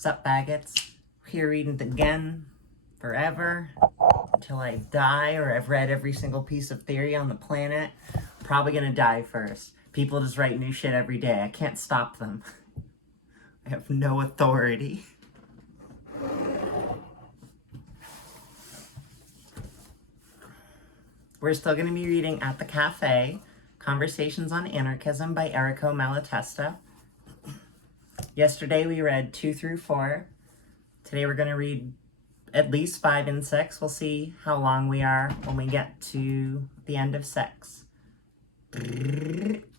Sup, faggots? Here reading it again, forever, until I die or I've read every single piece of theory on the planet. Probably gonna die first. People just write new shit every day. I can't stop them. I have no authority. We're still gonna be reading At the Cafe, Conversations on Anarchism by Errico Malatesta. Yesterday we read 2 through 4. Today we're going to read at least 5 and 6. We'll see how long we are when we get to the end of 6.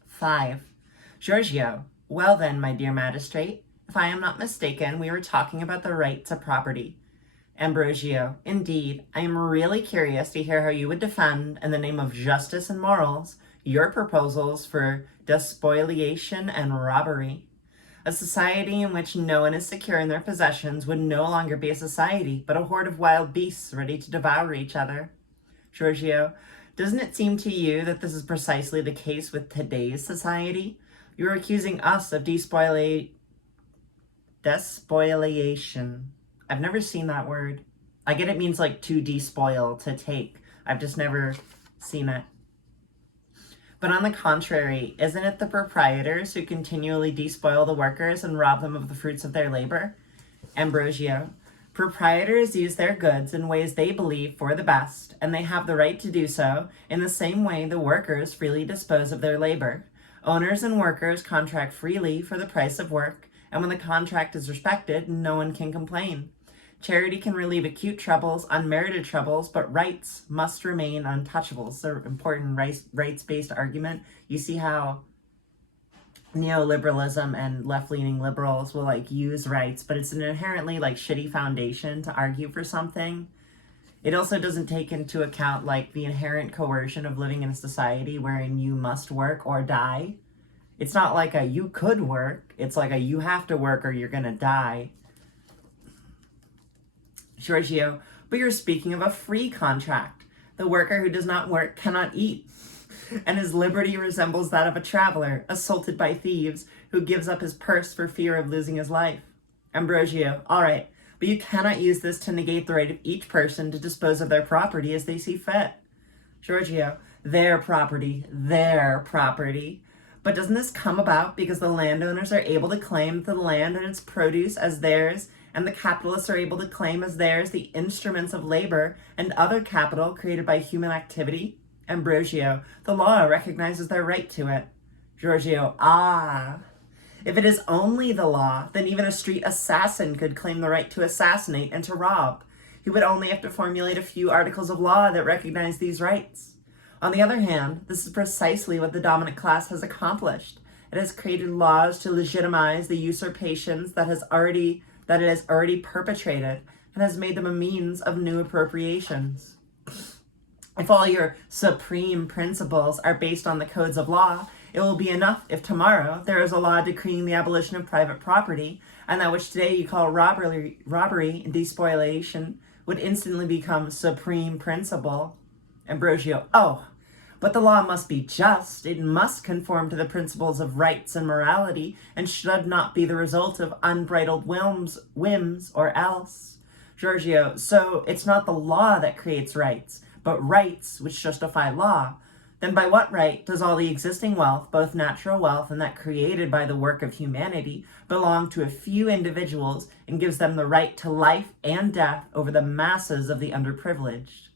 5. Giorgio, well then, my dear magistrate, if I am not mistaken, we were talking about the right to property. Ambrosio, indeed, I am really curious to hear how you would defend, in the name of justice and morals, your proposals for despoliation and robbery. A society in which no one is secure in their possessions would no longer be a society, but a horde of wild beasts ready to devour each other. Giorgio, doesn't it seem to you that this is precisely the case with today's society? You are accusing us of despoliation. I've never seen that word. I get it means like to despoil, to take. I've just never seen it. But on the contrary, isn't it the proprietors who continually despoil the workers and rob them of the fruits of their labor? Ambrosio, proprietors use their goods in ways they believe for the best, and they have the right to do so in the same way the workers freely dispose of their labor. Owners and workers contract freely for the price of work, and when the contract is respected, no one can complain. Charity can relieve acute troubles, unmerited troubles, but rights must remain untouchable. It's an important rights-based argument. You see how neoliberalism and left-leaning liberals will use rights, but it's an inherently shitty foundation to argue for something. It also doesn't take into account the inherent coercion of living in a society wherein you must work or die. It's not like a you could work, it's like a you have to work or you're gonna die. Giorgio, but you're speaking of a free contract. The worker who does not work cannot eat, and his liberty resembles that of a traveler, assaulted by thieves, who gives up his purse for fear of losing his life. Ambrosio, all right, but you cannot use this to negate the right of each person to dispose of their property as they see fit. Giorgio, their property. But doesn't this come about because the landowners are able to claim the land and its produce as theirs, and the capitalists are able to claim as theirs the instruments of labor and other capital created by human activity? Ambrosio, the law recognizes their right to it. Giorgio, if it is only the law, then even a street assassin could claim the right to assassinate and to rob. He would only have to formulate a few articles of law that recognize these rights. On the other hand, this is precisely what the dominant class has accomplished. It has created laws to legitimize the usurpations that it has already perpetrated, and has made them a means of new appropriations. If all your supreme principles are based on the codes of law, it will be enough if tomorrow there is a law decreeing the abolition of private property, and that which today you call robbery and despoliation would instantly become supreme principle. Ambrosio, but the law must be just. It must conform to the principles of rights and morality, and should not be the result of unbridled whims or else. Giorgio, so it's not the law that creates rights, but rights which justify law. Then by what right does all the existing wealth, both natural wealth and that created by the work of humanity, belong to a few individuals and gives them the right to life and death over the masses of the underprivileged?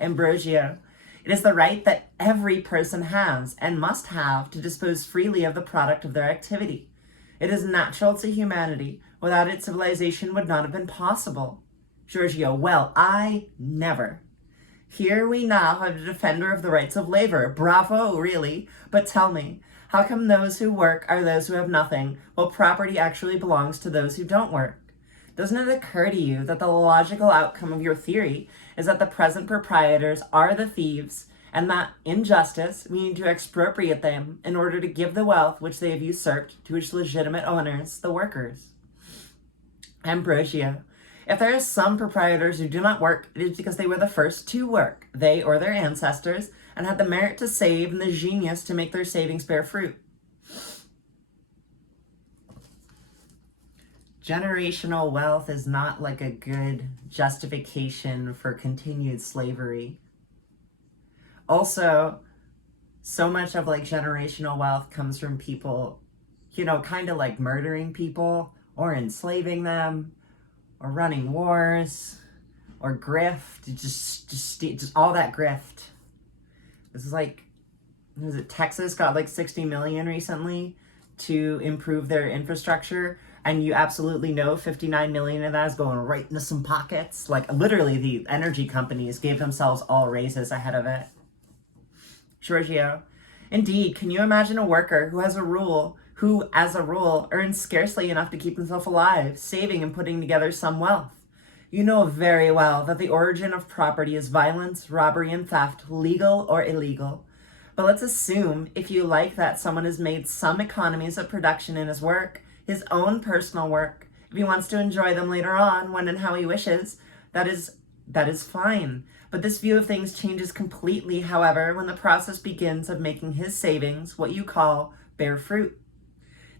Ambrosio, it is the right that every person has and must have to dispose freely of the product of their activity. It is natural to humanity. Without it, civilization would not have been possible. Giorgio, well, I never. Here we now have a defender of the rights of labor. Bravo, really. But tell me, how come those who work are those who have nothing, while property actually belongs to those who don't work? Doesn't it occur to you that the logical outcome of your theory is that the present proprietors are the thieves, and that, in justice, we need to expropriate them in order to give the wealth which they have usurped to its legitimate owners, the workers? Ambrosio, if there are some proprietors who do not work, it is because they were the first to work, they or their ancestors, and had the merit to save and the genius to make their savings bear fruit. Generational wealth is not like a good justification for continued slavery. Also, so much of like generational wealth comes from people, kind of like murdering people or enslaving them or running wars or grift, just all that grift. This is like, was it Texas got like 60 million recently to improve their infrastructure, and you absolutely know 59 million of that is going right into some pockets. Like literally the energy companies gave themselves all raises ahead of it. Giorgio, indeed, can you imagine a worker who, as a rule, earns scarcely enough to keep himself alive, saving and putting together some wealth? You know very well that the origin of property is violence, robbery, and theft, legal or illegal. But let's assume, if you like, that someone has made some economies of production in his work, his own personal work. If he wants to enjoy them later on, when and how he wishes, that is fine. But this view of things changes completely, however, when the process begins of making his savings, what you call, bear fruit.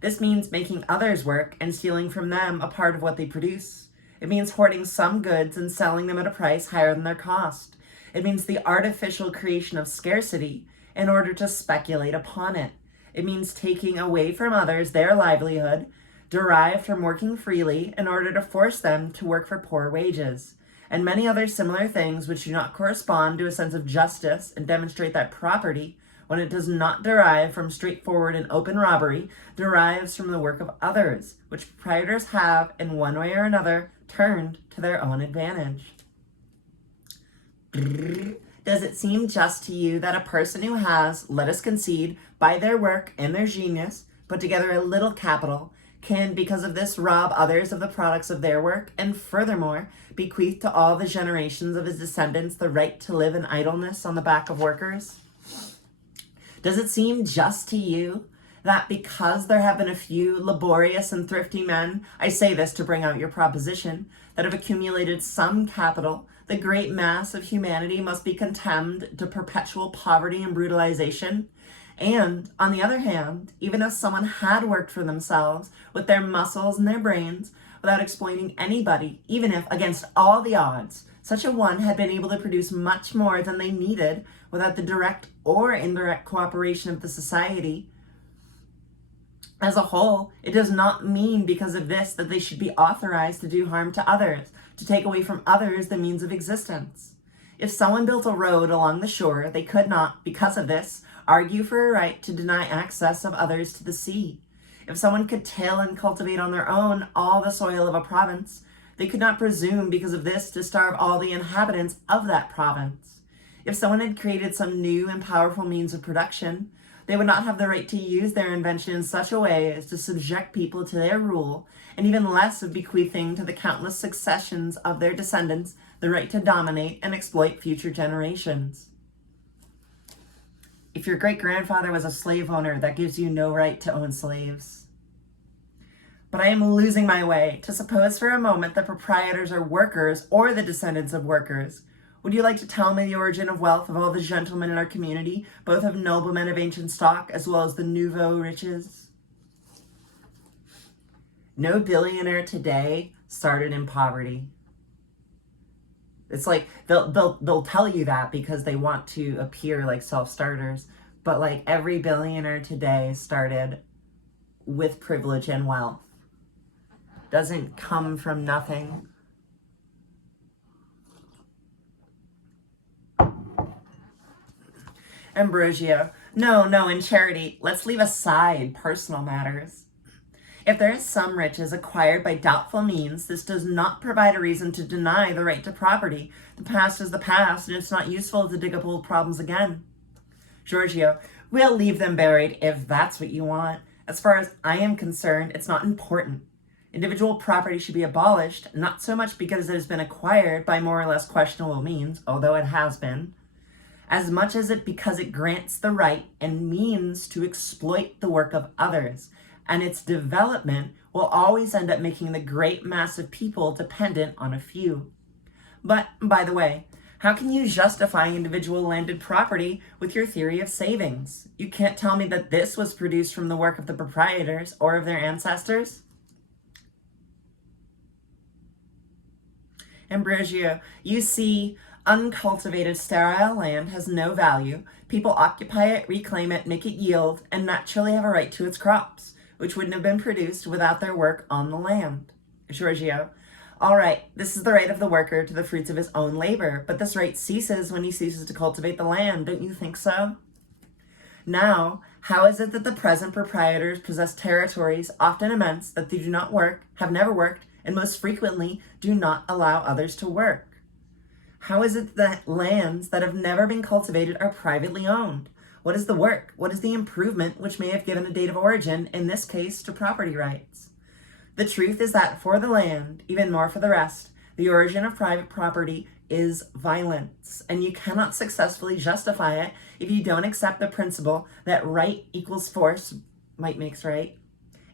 This means making others work and stealing from them a part of what they produce. It means hoarding some goods and selling them at a price higher than their cost. It means the artificial creation of scarcity in order to speculate upon it. It means taking away from others their livelihood, derived from working freely, in order to force them to work for poor wages, and many other similar things which do not correspond to a sense of justice and demonstrate that property, when it does not derive from straightforward and open robbery, derives from the work of others, which proprietors have, in one way or another, turned to their own advantage. Does it seem just to you that a person who has, let us concede, by their work and their genius, put together a little capital, can, because of this, rob others of the products of their work, and furthermore, bequeath to all the generations of his descendants the right to live in idleness on the back of workers? Does it seem just to you that because there have been a few laborious and thrifty men, I say this to bring out your proposition, that have accumulated some capital, the great mass of humanity must be condemned to perpetual poverty and brutalization? And, on the other hand, even if someone had worked for themselves with their muscles and their brains, without exploiting anybody, even if, against all the odds, such a one had been able to produce much more than they needed without the direct or indirect cooperation of the society as a whole, it does not mean because of this that they should be authorized to do harm to others, to take away from others the means of existence. If someone built a road along the shore, they could not, because of this, argue for a right to deny access of others to the sea. If someone could till and cultivate on their own all the soil of a province, they could not presume, because of this, to starve all the inhabitants of that province. If someone had created some new and powerful means of production, they would not have the right to use their invention in such a way as to subject people to their rule, and even less of bequeathing to the countless successions of their descendants the right to dominate and exploit future generations. If your great-grandfather was a slave owner, that gives you no right to own slaves. But I am losing my way to suppose for a moment that proprietors are workers or the descendants of workers. Would you like to tell me the origin of wealth of all the gentlemen in our community, both of noblemen of ancient stock as well as the nouveau riches? No billionaire today started in poverty. It's like they'll tell you that because they want to appear like self-starters, but like every billionaire today started with privilege and wealth. Doesn't come from nothing. Ambrosio, no, in charity, let's leave aside personal matters. If there is some riches acquired by doubtful means, this does not provide a reason to deny the right to property. The past is the past, and it's not useful to dig up old problems again. Giorgio, we'll leave them buried if that's what you want. As far as I am concerned, it's not important. Individual property should be abolished, not so much because it has been acquired by more or less questionable means, although it has been, as much as because it grants the right and means to exploit the work of others, and its development will always end up making the great mass of people dependent on a few. But, by the way, how can you justify individual landed property with your theory of savings? You can't tell me that this was produced from the work of the proprietors or of their ancestors? Ambrosio, you see, uncultivated sterile land has no value. People occupy it, reclaim it, make it yield, and naturally have a right to its crops, which wouldn't have been produced without their work on the land. Giorgio, all right, this is the right of the worker to the fruits of his own labor, but this right ceases when he ceases to cultivate the land, don't you think so? Now, how is it that the present proprietors possess territories, often immense, that they do not work, have never worked, and most frequently do not allow others to work? How is it that lands that have never been cultivated are privately owned? What is the work? What is the improvement which may have given a date of origin, in this case, to property rights? The truth is that for the land, even more for the rest, the origin of private property is violence, and you cannot successfully justify it if you don't accept the principle that right equals force, might makes right.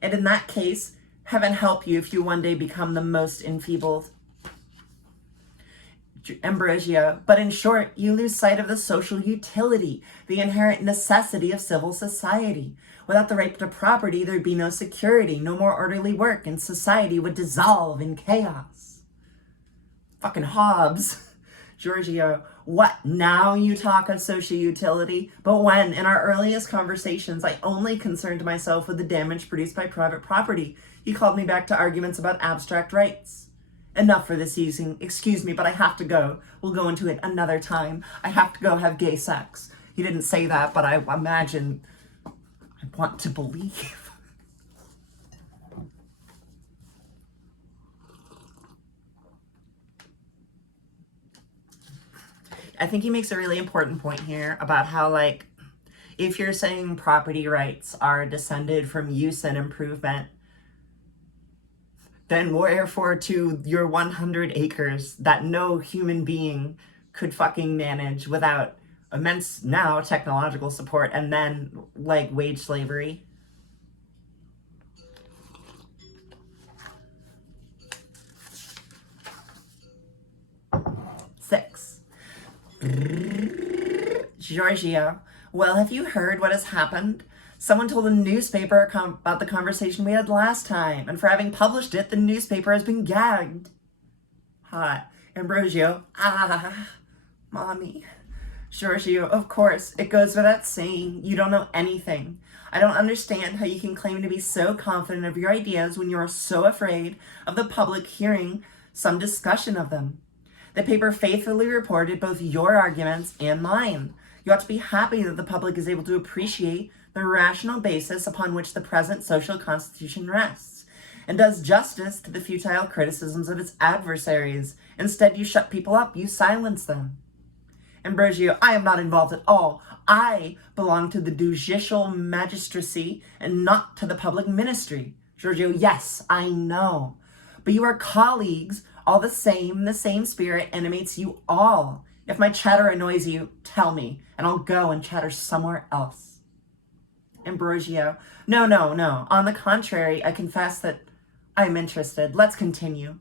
And in that case, heaven help you if you one day become the most enfeebled. Ambrosio, but in short, you lose sight of the social utility, the inherent necessity of civil society. Without the right to property, there'd be no security, no more orderly work, and society would dissolve in chaos. Fucking Hobbes. Giorgio, what, now you talk of social utility? But when, in our earliest conversations, I only concerned myself with the damage produced by private property, you called me back to arguments about abstract rights. Enough for this evening. Excuse me, but I have to go. We'll go into it another time. I have to go have gay sex. He didn't say that, but I imagine, I want to believe. I think he makes a really important point here about how, like, if you're saying property rights are descended from use and improvement, then wherefore to your 100 acres that no human being could fucking manage without immense now technological support and then like wage slavery. Six. Giorgio, well, have you heard what has happened? Someone told the newspaper about the conversation we had last time, and for having published it, the newspaper has been gagged. Hot. Ambrosio, mommy. Giorgio, of course, it goes without saying, you don't know anything. I don't understand how you can claim to be so confident of your ideas when you are so afraid of the public hearing some discussion of them. The paper faithfully reported both your arguments and mine. You ought to be happy that the public is able to appreciate the rational basis upon which the present social constitution rests, and does justice to the futile criticisms of its adversaries. Instead, you shut people up, you silence them. Ambrosio, I am not involved at all. I belong to the judicial magistracy and not to the public ministry. Giorgio, yes, I know. But you are colleagues all the same spirit animates you all. If my chatter annoys you, tell me, and I'll go and chatter somewhere else. Ambrosio, no. On the contrary, I confess that I'm interested. Let's continue.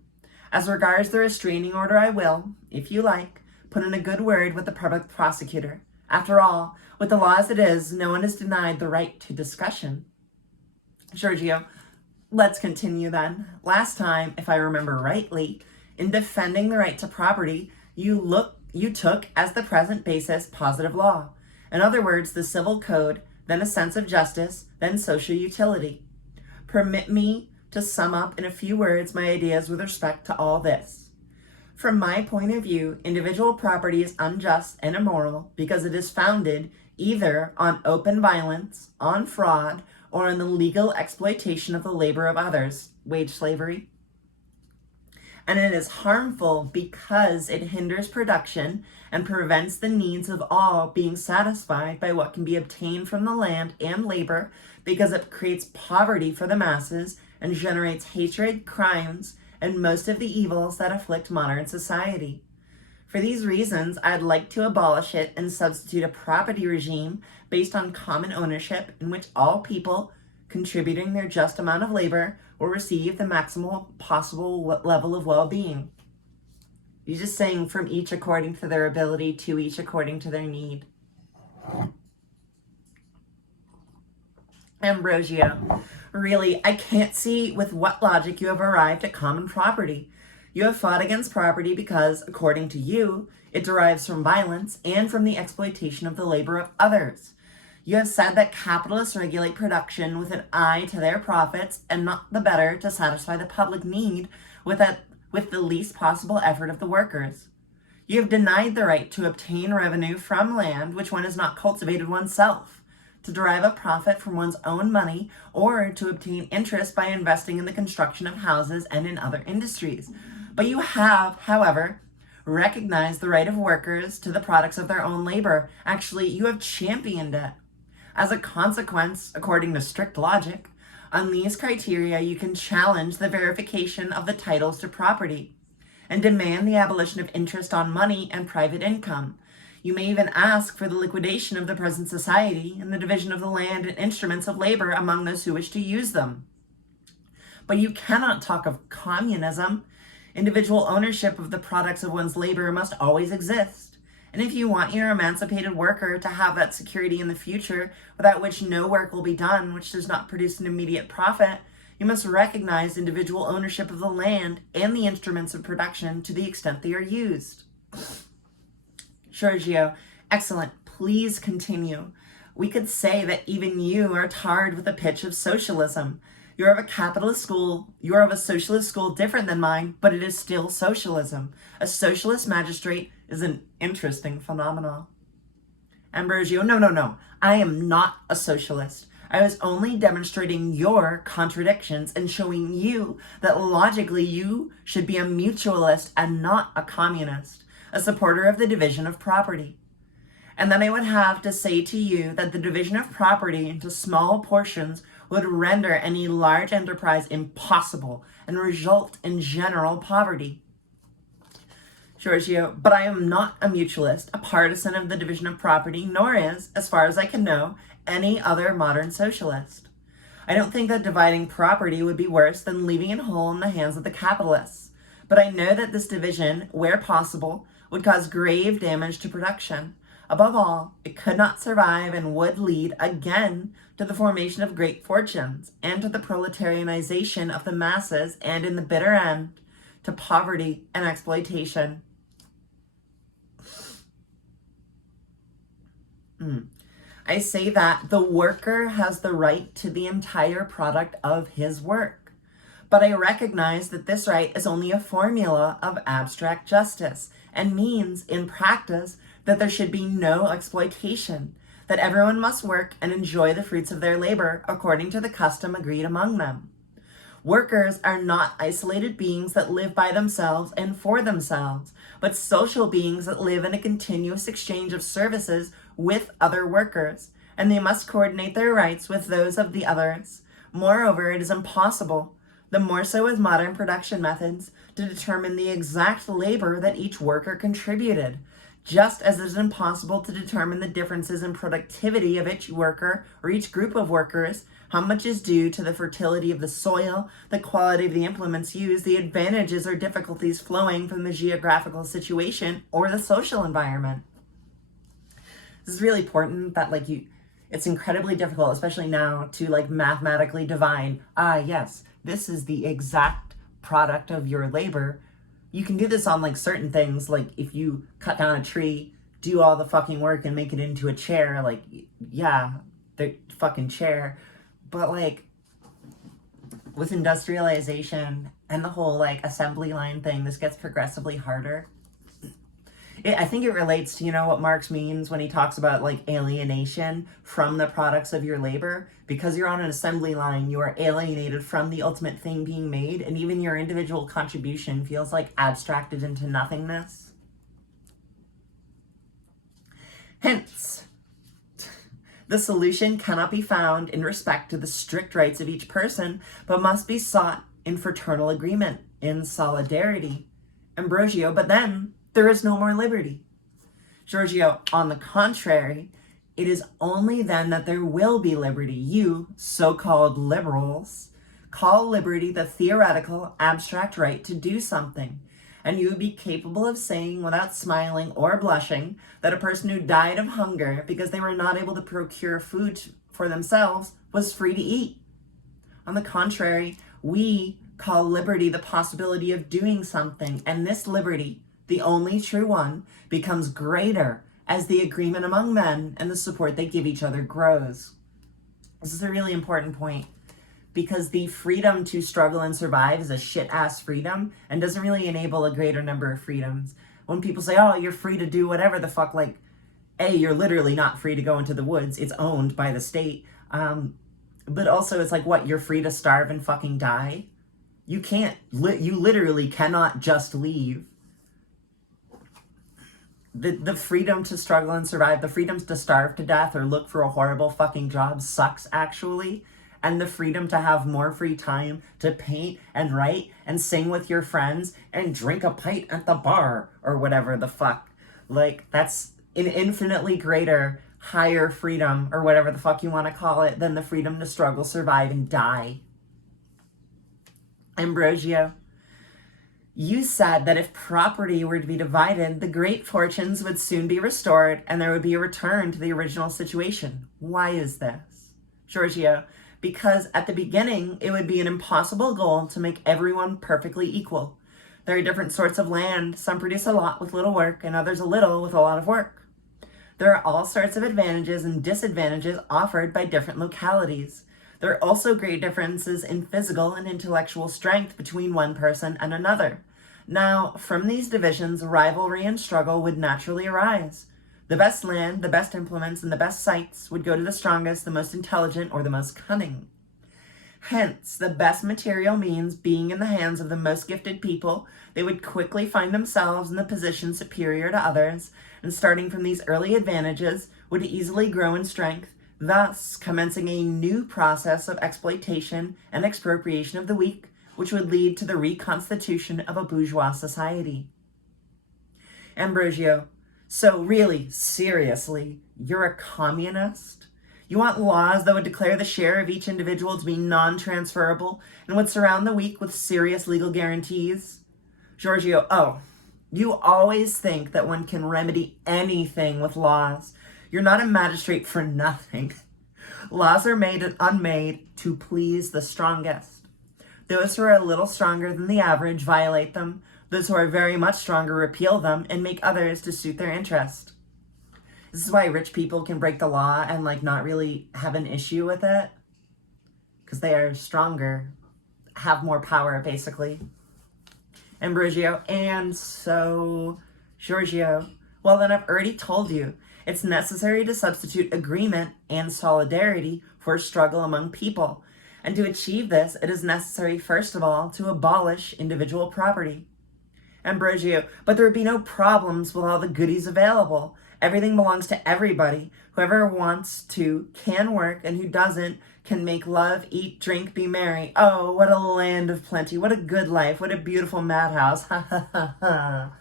As regards the restraining order, I will, if you like, put in a good word with the public prosecutor. After all, with the law as it is, no one is denied the right to discussion. Giorgio, let's continue then. Last time, if I remember rightly, in defending the right to property, you took as the present basis positive law. In other words, the civil code, then a sense of justice, then social utility. Permit me to sum up in a few words my ideas with respect to all this. From my point of view, individual property is unjust and immoral because it is founded either on open violence, on fraud, or on the legal exploitation of the labor of others, wage slavery. And it is harmful because it hinders production and prevents the needs of all being satisfied by what can be obtained from the land and labor, because it creates poverty for the masses and generates hatred, crimes, and most of the evils that afflict modern society. For these reasons, I'd like to abolish it and substitute a property regime based on common ownership in which all people contributing their just amount of labor will receive the maximal possible level of well-being. You're just saying from each according to their ability, to each according to their need. Ambrosio, really, I can't see with what logic you have arrived at common property. You have fought against property because, according to you, it derives from violence and from the exploitation of the labor of others. You have said that capitalists regulate production with an eye to their profits and not the better to satisfy the public need with the least possible effort of the workers. You have denied the right to obtain revenue from land which one has not cultivated oneself, to derive a profit from one's own money, or to obtain interest by investing in the construction of houses and in other industries. But you have, however, recognized the right of workers to the products of their own labor. Actually, you have championed it. As a consequence, according to strict logic, on these criteria you can challenge the verification of the titles to property and demand the abolition of interest on money and private income. You may even ask for the liquidation of the present society and the division of the land and instruments of labor among those who wish to use them. But you cannot talk of communism. Individual ownership of the products of one's labor must always exist. And if you want your emancipated worker to have that security in the future, without which no work will be done, which does not produce an immediate profit, you must recognize individual ownership of the land and the instruments of production to the extent they are used. Giorgio, excellent. Please continue. We could say that even you are tarred with the pitch of socialism. You're of a capitalist school, you're of a socialist school different than mine, but it is still socialism. A socialist magistrate is an interesting phenomenon. Ambrosio, no. I am not a socialist. I was only demonstrating your contradictions and showing you that logically you should be a mutualist and not a communist, a supporter of the division of property. And then I would have to say to you that the division of property into small portions would render any large enterprise impossible and result in general poverty. Giorgio, but I am not a mutualist, a partisan of the division of property, nor is, as far as I can know, any other modern socialist. I don't think that dividing property would be worse than leaving it whole in the hands of the capitalists, but I know that this division, where possible, would cause grave damage to production. Above all, it could not survive and would lead, again, to the formation of great fortunes, and to the proletarianization of the masses, and in the bitter end, to poverty and exploitation. I say that the worker has the right to the entire product of his work, but I recognize that this right is only a formula of abstract justice, and means, in practice, that there should be no exploitation, that everyone must work and enjoy the fruits of their labor according to the custom agreed among them. Workers are not isolated beings that live by themselves and for themselves, but social beings that live in a continuous exchange of services with other workers, and they must coordinate their rights with those of the others. Moreover, it is impossible, the more so with modern production methods, to determine the exact labor that each worker contributed, just as it is impossible to determine the differences in productivity of each worker or each group of workers, how much is due to the fertility of the soil, the quality of the implements used, the advantages or difficulties flowing from the geographical situation or the social environment. This is really important that it's incredibly difficult, especially now, to mathematically divine, yes, this is the exact product of your labor. You can do this on certain things, if you cut down a tree, do all the fucking work and make it into a chair, yeah, the fucking chair. But with industrialization and the whole assembly line thing, this gets progressively harder. I think it relates to, what Marx means when he talks about alienation from the products of your labor. Because you're on an assembly line, you are alienated from the ultimate thing being made, and even your individual contribution feels abstracted into nothingness. Hence, the solution cannot be found in respect to the strict rights of each person, but must be sought in fraternal agreement, in solidarity. Ambrosio, but then there is no more liberty. Giorgio, on the contrary, it is only then that there will be liberty. You, so-called liberals, call liberty the theoretical, abstract right to do something, and you would be capable of saying without smiling or blushing that a person who died of hunger because they were not able to procure food for themselves was free to eat. On the contrary, we call liberty the possibility of doing something, and this liberty, the only true one, becomes greater as the agreement among men and the support they give each other grows. This is a really important point, because the freedom to struggle and survive is a shit-ass freedom and doesn't really enable a greater number of freedoms. When people say, oh, you're free to do whatever the fuck, like, A, you're literally not free to go into the woods. It's owned by the state. But also it's like, what, you're free to starve and fucking die? You can't, you literally cannot just leave. The freedom to struggle and survive, the freedom to starve to death or look for a horrible fucking job sucks, actually. And the freedom to have more free time to paint and write and sing with your friends and drink a pint at the bar or whatever the fuck. Like, that's an infinitely greater, higher freedom, or whatever the fuck you want to call it, than the freedom to struggle, survive, and die. Ambrosio, you said that if property were to be divided, the great fortunes would soon be restored and there would be a return to the original situation. Why is this? Giorgio, because at the beginning, it would be an impossible goal to make everyone perfectly equal. There are different sorts of land. Some produce a lot with little work, and others a little with a lot of work. There are all sorts of advantages and disadvantages offered by different localities. There are also great differences in physical and intellectual strength between one person and another. Now, from these divisions, rivalry and struggle would naturally arise. The best land, the best implements, and the best sites would go to the strongest, the most intelligent, or the most cunning. Hence, the best material means being in the hands of the most gifted people. They would quickly find themselves in the position superior to others, and starting from these early advantages, would easily grow in strength, thus commencing a new process of exploitation and expropriation of the weak, which would lead to the reconstitution of a bourgeois society. Ambrosio, so really, seriously, you're a communist? You want laws that would declare the share of each individual to be non-transferable and would surround the weak with serious legal guarantees? Giorgio, oh, you always think that one can remedy anything with laws. You're not a magistrate for nothing. Laws are made and unmade to please the strongest. Those who are a little stronger than the average violate them. Those who are very much stronger repeal them and make others to suit their interest. This is why rich people can break the law and not really have an issue with it. Because they are stronger, have more power, basically. Ambrosio, and so, Giorgio, well then I've already told you, it's necessary to substitute agreement and solidarity for struggle among people. And to achieve this, it is necessary, first of all, to abolish individual property. Ambrosio, but there would be no problems with all the goodies available. Everything belongs to everybody. Whoever wants to can work, and who doesn't can make love, eat, drink, be merry. Oh, what a land of plenty. What a good life. What a beautiful madhouse. Ha ha ha ha.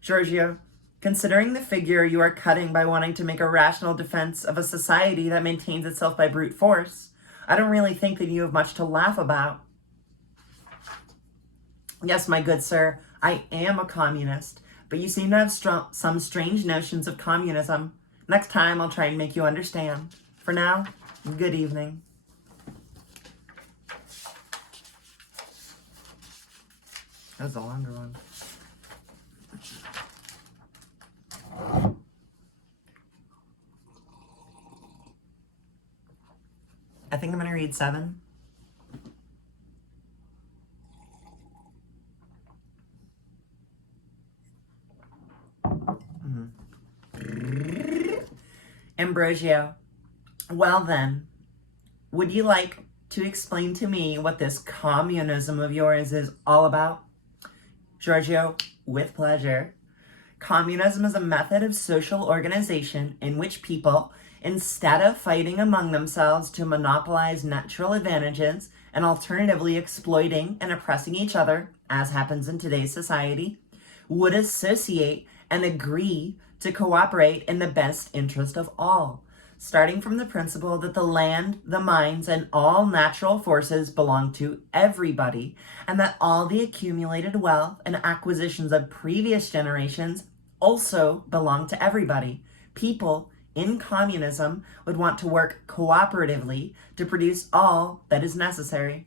Giorgio, considering the figure you are cutting by wanting to make a rational defense of a society that maintains itself by brute force, I don't really think that you have much to laugh about. Yes, my good sir, I am a communist, but you seem to have some strange notions of communism. Next time, I'll try and make you understand. For now, good evening. That was a longer one. I think I'm going to read 7. Ambrosio, well then, would you like to explain to me what this communism of yours is all about? Giorgio, with pleasure. Communism is a method of social organization in which people, instead of fighting among themselves to monopolize natural advantages and alternatively exploiting and oppressing each other, as happens in today's society, would associate and agree to cooperate in the best interest of all, starting from the principle that the land, the mines, and all natural forces belong to everybody, and that all the accumulated wealth and acquisitions of previous generations also belong to everybody. People in communism would want to work cooperatively to produce all that is necessary.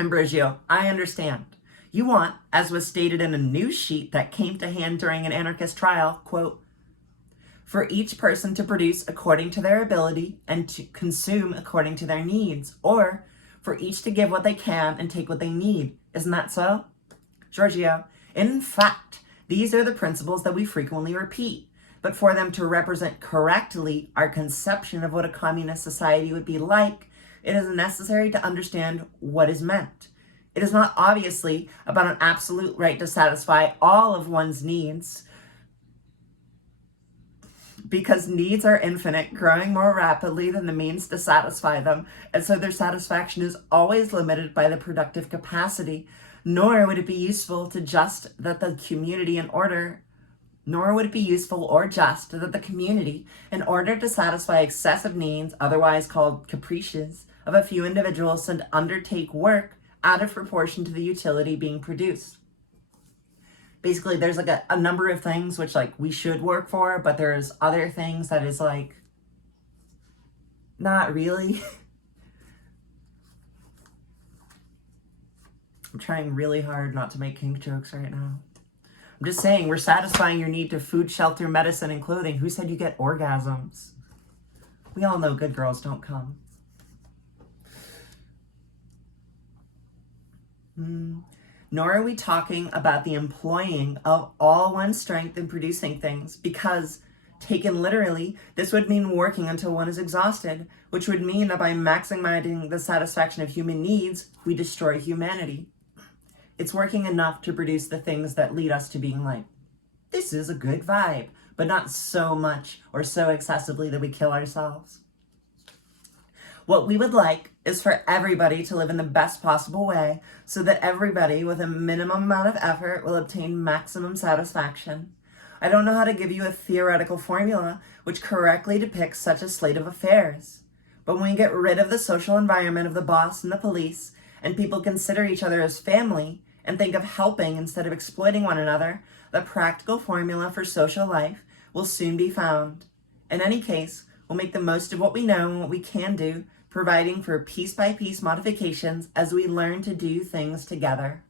Ambrosio, I understand. You want, as was stated in a news sheet that came to hand during an anarchist trial, quote, for each person to produce according to their ability and to consume according to their needs, or for each to give what they can and take what they need. Isn't that so? Giorgio, in fact, these are the principles that we frequently repeat. But for them to represent correctly our conception of what a communist society would be like, it is necessary to understand what is meant. It is not obviously about an absolute right to satisfy all of one's needs, because needs are infinite, growing more rapidly than the means to satisfy them, and so their satisfaction is always limited by the productive capacity, nor would it be useful or just that the community, in order to satisfy excessive needs, otherwise called caprices, of a few individuals, should undertake work out of proportion to the utility being produced. Basically, there's like a number of things which like we should work for, but there's other things that is like not really. I'm trying really hard not to make kink jokes right now. I'm just saying, we're satisfying your need to food, shelter, medicine, and clothing. Who said you get orgasms? We all know good girls don't come. Nor are we talking about the employing of all one's strength in producing things, because, taken literally, this would mean working until one is exhausted, which would mean that by maximizing the satisfaction of human needs, we destroy humanity. It's working enough to produce the things that lead us to being like, this is a good vibe, but not so much or so excessively that we kill ourselves. What we would like is for everybody to live in the best possible way so that everybody with a minimum amount of effort will obtain maximum satisfaction. I don't know how to give you a theoretical formula which correctly depicts such a slate of affairs. But when we get rid of the social environment of the boss and the police, and people consider each other as family and think of helping instead of exploiting one another, the practical formula for social life will soon be found. In any case, we'll make the most of what we know and what we can do, providing for piece-by-piece modifications as we learn to do things together.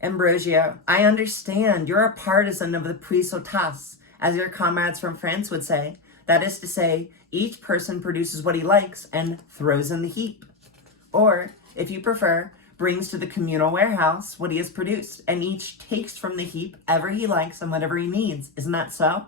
Ambrosio, I understand you're a partisan of the prise au tasse, as your comrades from France would say. That is to say, each person produces what he likes and throws in the heap. Or, if you prefer, brings to the communal warehouse what he has produced, and each takes from the heap ever he likes and whatever he needs. Isn't that so?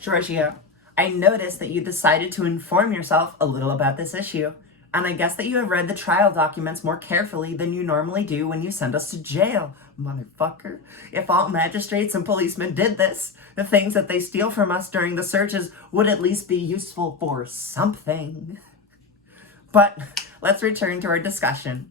Giorgio, I noticed that you decided to inform yourself a little about this issue, and I guess that you have read the trial documents more carefully than you normally do when you send us to jail, motherfucker. If all magistrates and policemen did this, the things that they steal from us during the searches would at least be useful for something. But let's return to our discussion.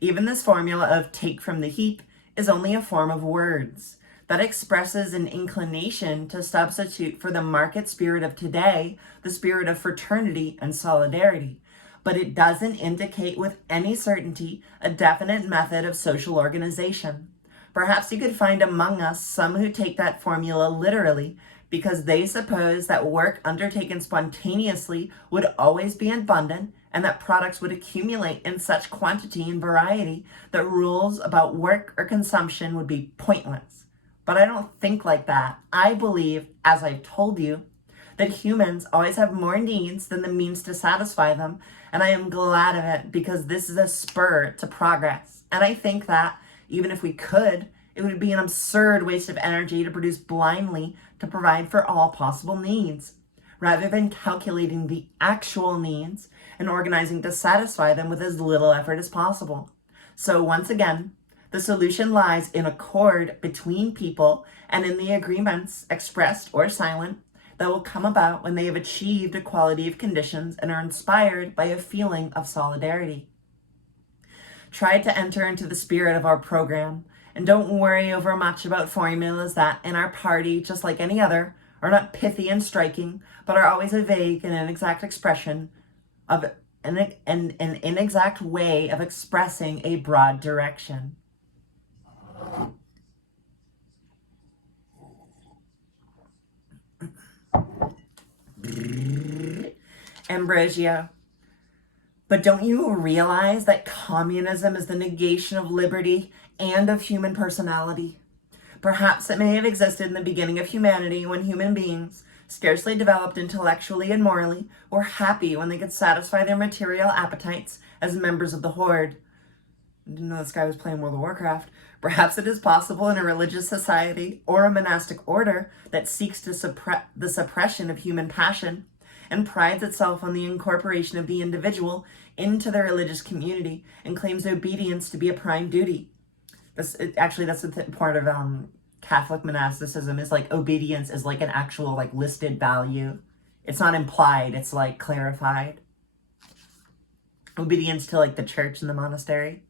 Even this formula of take from the heap is only a form of words that expresses an inclination to substitute for the market spirit of today the spirit of fraternity and solidarity, but it doesn't indicate with any certainty a definite method of social organization. Perhaps you could find among us some who take that formula literally because they suppose that work undertaken spontaneously would always be abundant and that products would accumulate in such quantity and variety that rules about work or consumption would be pointless. But I don't think like that. I believe, as I've told you, that humans always have more needs than the means to satisfy them, and I am glad of it because this is a spur to progress. And I think that, even if we could, it would be an absurd waste of energy to produce blindly to provide for all possible needs, rather than calculating the actual needs and organizing to satisfy them with as little effort as possible. So once again, the solution lies in accord between people and in the agreements, expressed or silent, that will come about when they have achieved equality of conditions and are inspired by a feeling of solidarity. Try to enter into the spirit of our program, and don't worry over much about formulas that, in our party, just like any other, are not pithy and striking, but are always a vague and inexact expression of an inexact way of expressing a broad direction. Ambrosio, But don't you realize that communism is the negation of liberty and of human personality? Perhaps it may have existed in the beginning of humanity when human beings, scarcely developed intellectually and morally, were happy when they could satisfy their material appetites as members of the horde. I didn't know this guy was playing World of Warcraft. Perhaps it is possible in a religious society or a monastic order that seeks to suppress the suppression of human passion and prides itself on the incorporation of the individual into the religious community and claims obedience to be a prime duty. That's the part of Catholic monasticism, is like obedience is like an actual like listed value. It's not implied, it's like clarified. Obedience to like the church and the monastery.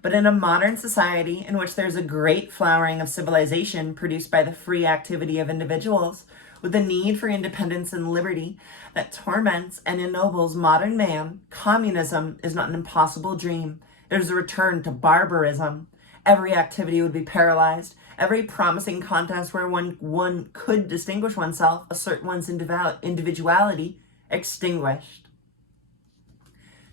But in a modern society in which there's a great flowering of civilization produced by the free activity of individuals, with the need for independence and liberty that torments and ennobles modern man, communism is not an impossible dream. It is a return to barbarism. Every activity would be paralyzed. Every promising contest where one could distinguish oneself, assert one's individuality, extinguished.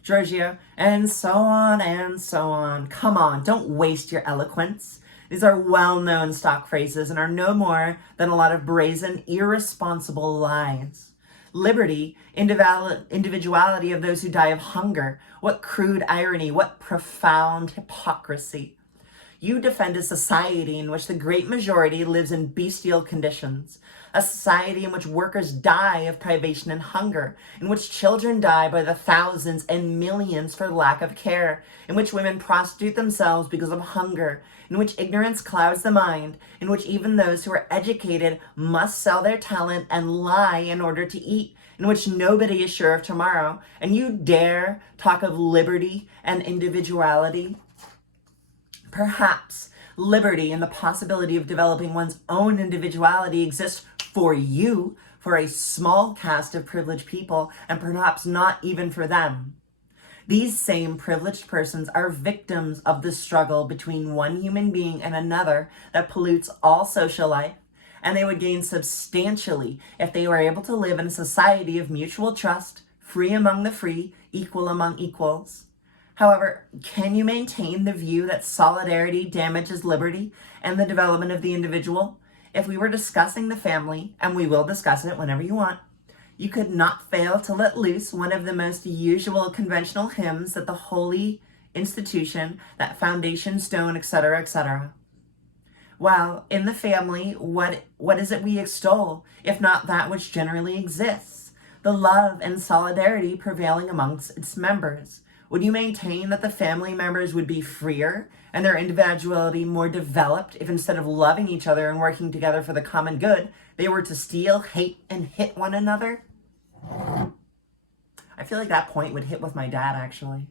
Giorgio, and so on and so on. Come on, don't waste your eloquence. These are well-known stock phrases and are no more than a lot of brazen, irresponsible lies. Liberty, individuality of those who die of hunger. What crude irony, what profound hypocrisy. You defend a society in which the great majority lives in bestial conditions, a society in which workers die of privation and hunger, in which children die by the thousands and millions for lack of care, in which women prostitute themselves because of hunger, in which ignorance clouds the mind, in which even those who are educated must sell their talent and lie in order to eat, in which nobody is sure of tomorrow, and you dare talk of liberty and individuality? Perhaps liberty and the possibility of developing one's own individuality exists for you, for a small caste of privileged people, and perhaps not even for them. These same privileged persons are victims of the struggle between one human being and another that pollutes all social life, and they would gain substantially if they were able to live in a society of mutual trust, free among the free, equal among equals. However, can you maintain the view that solidarity damages liberty and the development of the individual? If we were discussing the family, and we will discuss it whenever you want, you could not fail to let loose one of the most usual conventional hymns that the holy institution, that foundation stone, etc., etc. Well, in the family, what is it we extol, if not that which generally exists? The love and solidarity prevailing amongst its members. Would you maintain that the family members would be freer and their individuality more developed if instead of loving each other and working together for the common good, they were to steal, hate, and hit one another? I feel like that point would hit with my dad, actually.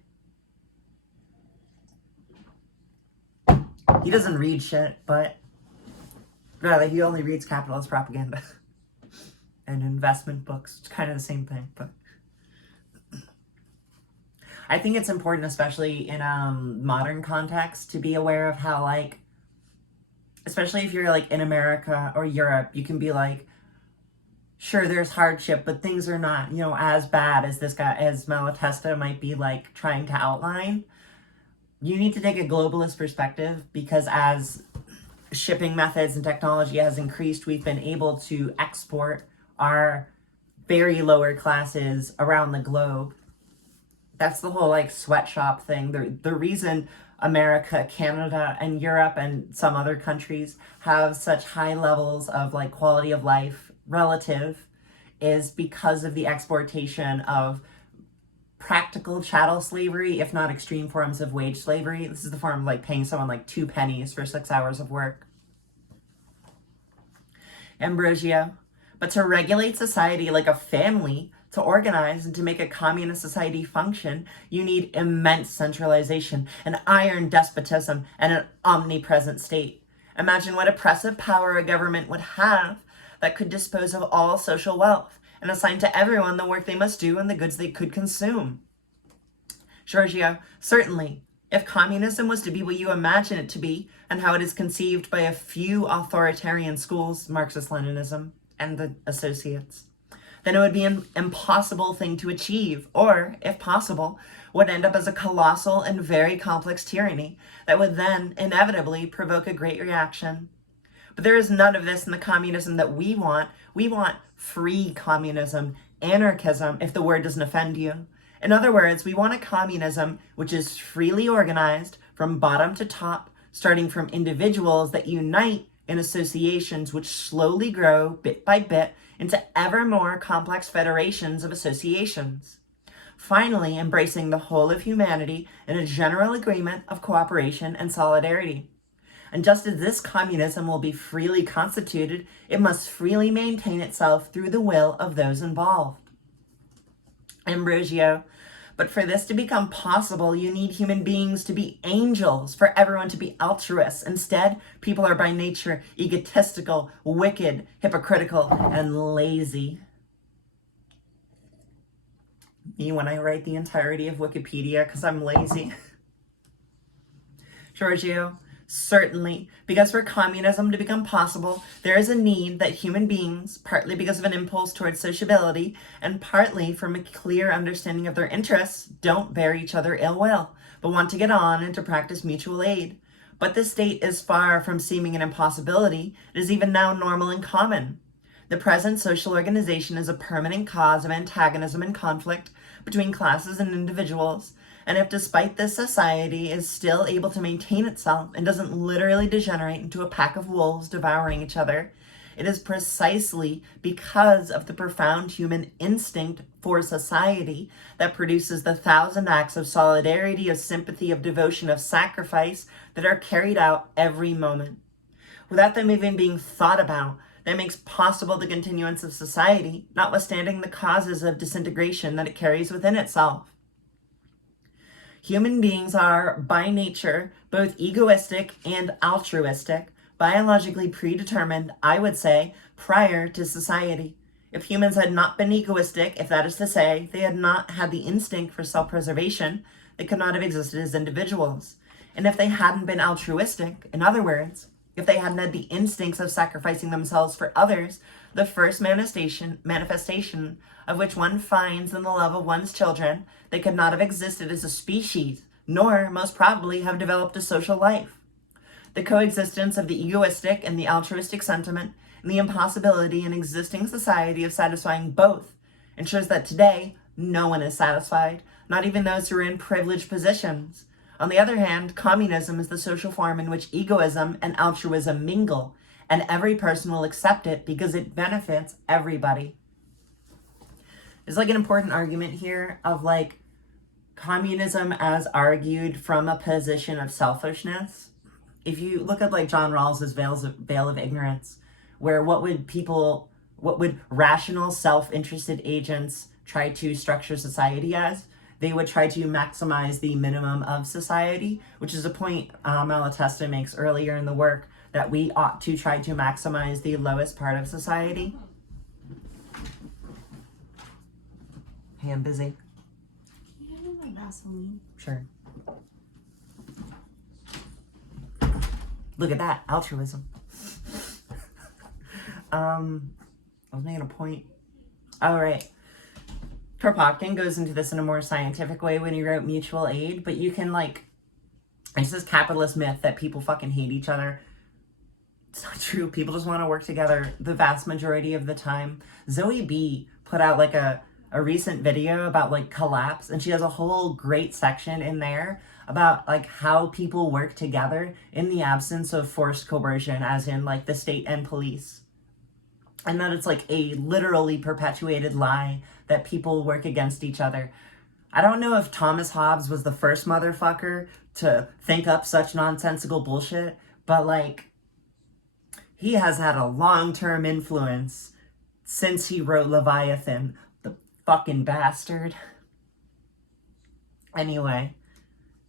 He doesn't read shit, but rather he only reads capitalist propaganda and investment books. It's kind of the same thing, but I think it's important, especially in modern context, to be aware of how, like, especially if you're like in America or Europe, you can be like, sure, there's hardship, but things are not, as bad as this guy, as Malatesta might be like trying to outline. You need to take a globalist perspective, because as shipping methods and technology has increased, we've been able to export our very lower classes around the globe. That's the whole like sweatshop thing. The reason America, Canada, and Europe and some other countries have such high levels of like quality of life relative is because of the exportation of practical chattel slavery, if not extreme forms of wage slavery. This is the form of like paying someone like 2 pennies for 6 hours of work. Ambrosio. But to regulate society like a family, to organize and to make a communist society function, you need immense centralization, an iron despotism, and an omnipresent state. Imagine what oppressive power a government would have that could dispose of all social wealth and assign to everyone the work they must do and the goods they could consume. Giorgio, certainly, if communism was to be what you imagine it to be, and how it is conceived by a few authoritarian schools, Marxist-Leninism and the associates, then it would be an impossible thing to achieve, or, if possible, would end up as a colossal and very complex tyranny that would then inevitably provoke a great reaction. But there is none of this in the communism that we want. We want free communism, anarchism, if the word doesn't offend you. In other words, we want a communism which is freely organized from bottom to top, starting from individuals that unite in associations which slowly grow bit by bit into ever more complex federations of associations. Finally, embracing the whole of humanity in a general agreement of cooperation and solidarity. And just as this communism will be freely constituted, it must freely maintain itself through the will of those involved. Ambrosio, but for this to become possible, you need human beings to be angels, for everyone to be altruists. Instead, people are by nature egotistical, wicked, hypocritical, and lazy. Me when I write the entirety of Wikipedia because I'm lazy. Giorgio, certainly, because for communism to become possible, there is a need that human beings, partly because of an impulse towards sociability, and partly from a clear understanding of their interests, don't bear each other ill will, but want to get on and to practice mutual aid. But this state is far from seeming an impossibility. It is even now normal and common. The present social organization is a permanent cause of antagonism and conflict between classes and individuals. And if despite this society is still able to maintain itself and doesn't literally degenerate into a pack of wolves devouring each other, it is precisely because of the profound human instinct for society that produces the 1,000 acts of solidarity, of sympathy, of devotion, of sacrifice that are carried out every moment. Without them even being thought about, that makes possible the continuance of society, notwithstanding the causes of disintegration that it carries within itself. Human beings are, by nature, both egoistic and altruistic, biologically predetermined, I would say, prior to society. If humans had not been egoistic, if that is to say, they had not had the instinct for self-preservation, they could not have existed as individuals. And if they hadn't been altruistic, in other words, if they hadn't had the instincts of sacrificing themselves for others, the first manifestation of which one finds in the love of one's children, they could not have existed as a species, nor, most probably, have developed a social life. The coexistence of the egoistic and the altruistic sentiment, and the impossibility in existing society of satisfying both, ensures that today, no one is satisfied, not even those who are in privileged positions. On the other hand, communism is the social form in which egoism and altruism mingle, and every person will accept it because it benefits everybody. There's like an important argument here of like communism as argued from a position of selfishness. If you look at like John Rawls's Veil of Ignorance, where what would rational self-interested agents try to structure society as? They would try to maximize the minimum of society, which is a point Malatesta makes earlier in the work, that we ought to try to maximize the lowest part of society. Hey, I'm busy. Can you hand me my Vaseline? Sure. Look at that, altruism. I was making a point. All right. Kropotkin goes into this in a more scientific way when he wrote Mutual Aid, but you can it's this capitalist myth that people fucking hate each other. It's not true. People just want to work together the vast majority of the time. Zoe B put out a recent video about collapse, and she has a whole great section in there about how people work together in the absence of forced coercion, as in the state and police. And that it's a literally perpetuated lie that people work against each other. I don't know if Thomas Hobbes was the first motherfucker to think up such nonsensical bullshit, but he has had a long-term influence since he wrote Leviathan, the fucking bastard. Anyway,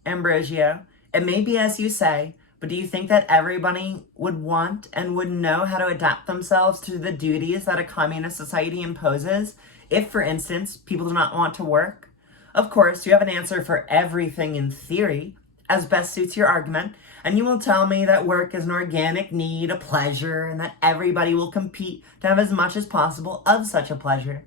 Ambrosio, it may be as you say, but do you think that everybody would want and would know how to adapt themselves to the duties that a communist society imposes if, for instance, people do not want to work? Of course, you have an answer for everything in theory, as best suits your argument, and you will tell me that work is an organic need, a pleasure, and that everybody will compete to have as much as possible of such a pleasure.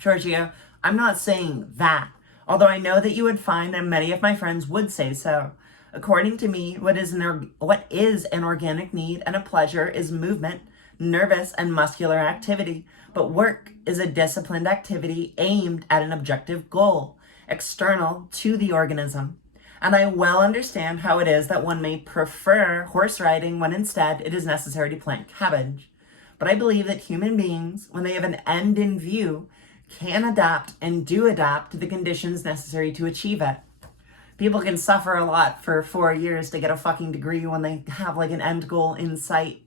Giorgio, I'm not saying that, although I know that you would find that many of my friends would say so. According to me, what is an organic need and a pleasure is movement, nervous and muscular activity, but work is a disciplined activity aimed at an objective goal, external to the organism. And I well understand how it is that one may prefer horse riding when instead it is necessary to plant cabbage. But I believe that human beings, when they have an end in view, can adapt and do adapt to the conditions necessary to achieve it. People can suffer a lot for 4 years to get a fucking degree when they have like an end goal in sight.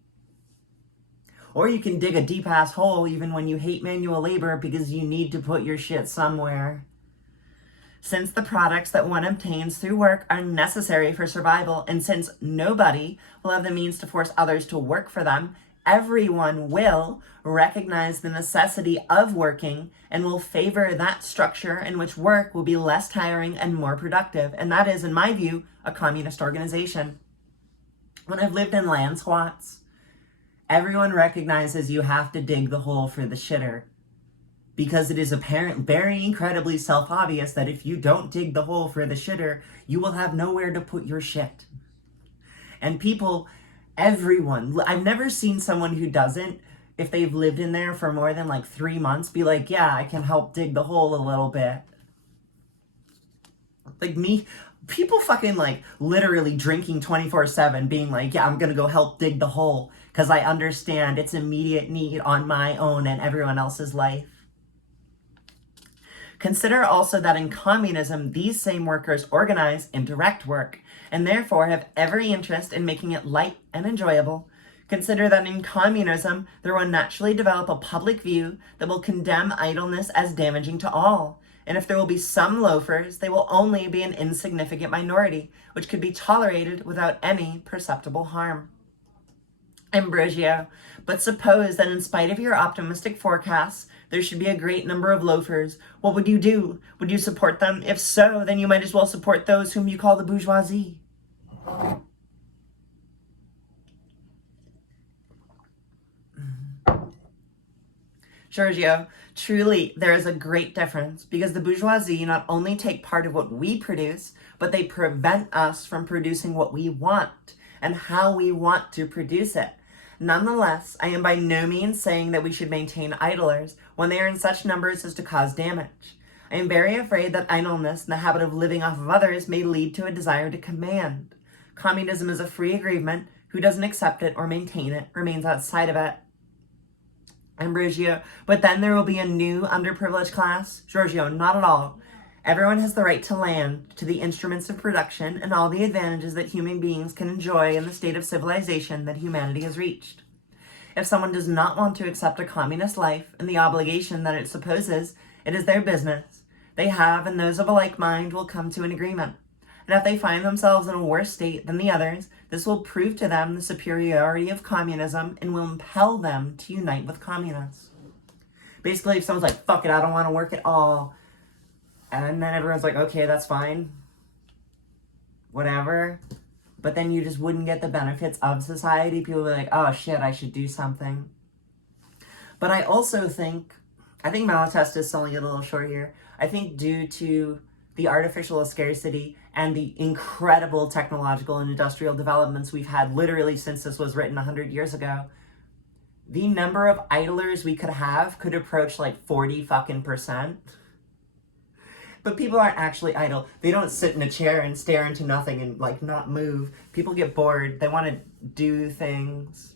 Or you can dig a deep ass hole even when you hate manual labor because you need to put your shit somewhere. Since the products that one obtains through work are necessary for survival, and since nobody will have the means to force others to work for them, everyone will recognize the necessity of working and will favor that structure in which work will be less tiring and more productive. And that is, in my view, a communist organization. When I've lived in land squats, everyone recognizes you have to dig the hole for the shitter. Because it is apparent, very incredibly self-obvious that if you don't dig the hole for the shitter, you will have nowhere to put your shit. And people, everyone, I've never seen someone who doesn't, if they've lived in there for more than like 3 months, be like, yeah, I can help dig the hole a little bit. Like me, people fucking like literally drinking 24/7, being like, yeah, I'm gonna go help dig the hole because I understand its immediate need on my own and everyone else's life. Consider also that in communism, these same workers organize in direct work, and therefore have every interest in making it light and enjoyable. Consider that in communism, there will naturally develop a public view that will condemn idleness as damaging to all. And if there will be some loafers, they will only be an insignificant minority, which could be tolerated without any perceptible harm. Ambrosio, but suppose that in spite of your optimistic forecasts, there should be a great number of loafers. What would you do? Would you support them? If so, then you might as well support those whom you call the bourgeoisie. Giorgio, truly there is a great difference because the bourgeoisie not only take part of what we produce, but they prevent us from producing what we want and how we want to produce it. Nonetheless, I am by no means saying that we should maintain idlers when they are in such numbers as to cause damage. I am very afraid that idleness and the habit of living off of others may lead to a desire to command. Communism is a free agreement. Who doesn't accept it or maintain it remains outside of it. Ambrosio, but then there will be a new underprivileged class? Giorgio, not at all. Everyone has the right to land, to the instruments of production, and all the advantages that human beings can enjoy in the state of civilization that humanity has reached. If someone does not want to accept a communist life and the obligation that it supposes, it is their business. They have, and those of a like mind will come to an agreement. And if they find themselves in a worse state than the others, this will prove to them the superiority of communism and will impel them to unite with communists. Basically, if someone's like, fuck it, I don't want to work at all, and then everyone's like, okay, that's fine, whatever, but then you just wouldn't get the benefits of society. People will be like, oh shit, I should do something. But I also think Malatesta is selling it a little short here. I think due to the artificial scarcity and the incredible technological and industrial developments we've had literally since this was written 100 years ago, the number of idlers we could approach like 40%. But people aren't actually idle. They don't sit in a chair and stare into nothing and like not move. People get bored. They want to do things.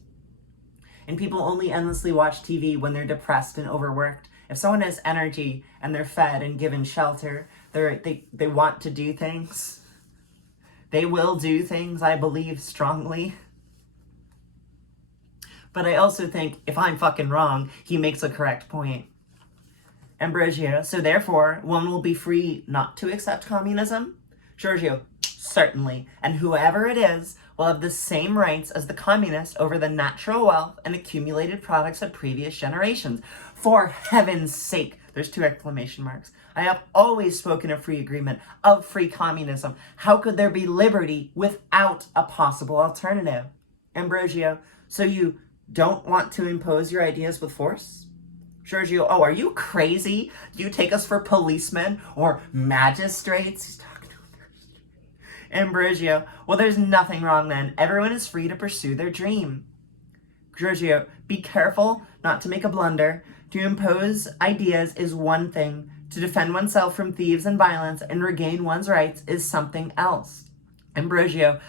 And people only endlessly watch TV when they're depressed and overworked. If someone has energy and they're fed and given shelter, they want to do things. They will do things, I believe strongly. But I also think, if I'm fucking wrong, he makes a correct point. Ambrosio, so therefore, one will be free not to accept communism? Giorgio, certainly. And whoever it is will have the same rights as the communist over the natural wealth and accumulated products of previous generations. For heaven's sake, there's 2 exclamation marks. I have always spoken of free agreement, of free communism. How could there be liberty without a possible alternative? Ambrosio, so you don't want to impose your ideas with force? Giorgio, oh, are you crazy? Do you take us for policemen or magistrates? He's talking to Ambrosio, well, there's nothing wrong then. Everyone is free to pursue their dream. Giorgio, be careful not to make a blunder. To impose ideas is one thing. To defend oneself from thieves and violence and regain one's rights is something else. Ambrosio,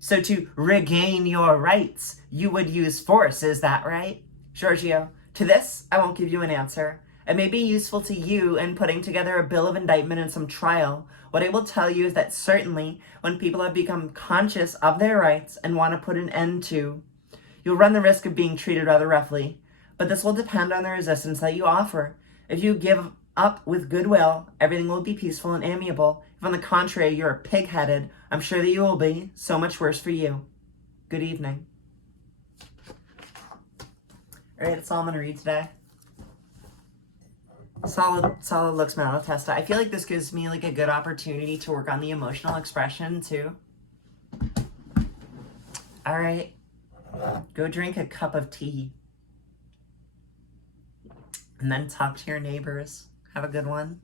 so to regain your rights, you would use force, is that right? Giorgio, to this, I won't give you an answer. It may be useful to you in putting together a bill of indictment and some trial. What I will tell you is that certainly when people have become conscious of their rights and want to put an end to, you'll run the risk of being treated rather roughly. But this will depend on the resistance that you offer. If you give up with goodwill, everything will be peaceful and amiable. If on the contrary you're pig-headed, I'm sure that you will be. So much worse for you. Good evening. All right, that's all I'm going to read today. Solid looks, Malatesta. I feel like this gives me like a good opportunity to work on the emotional expression too. All right, go drink a cup of tea. And then talk to your neighbors. Have a good one.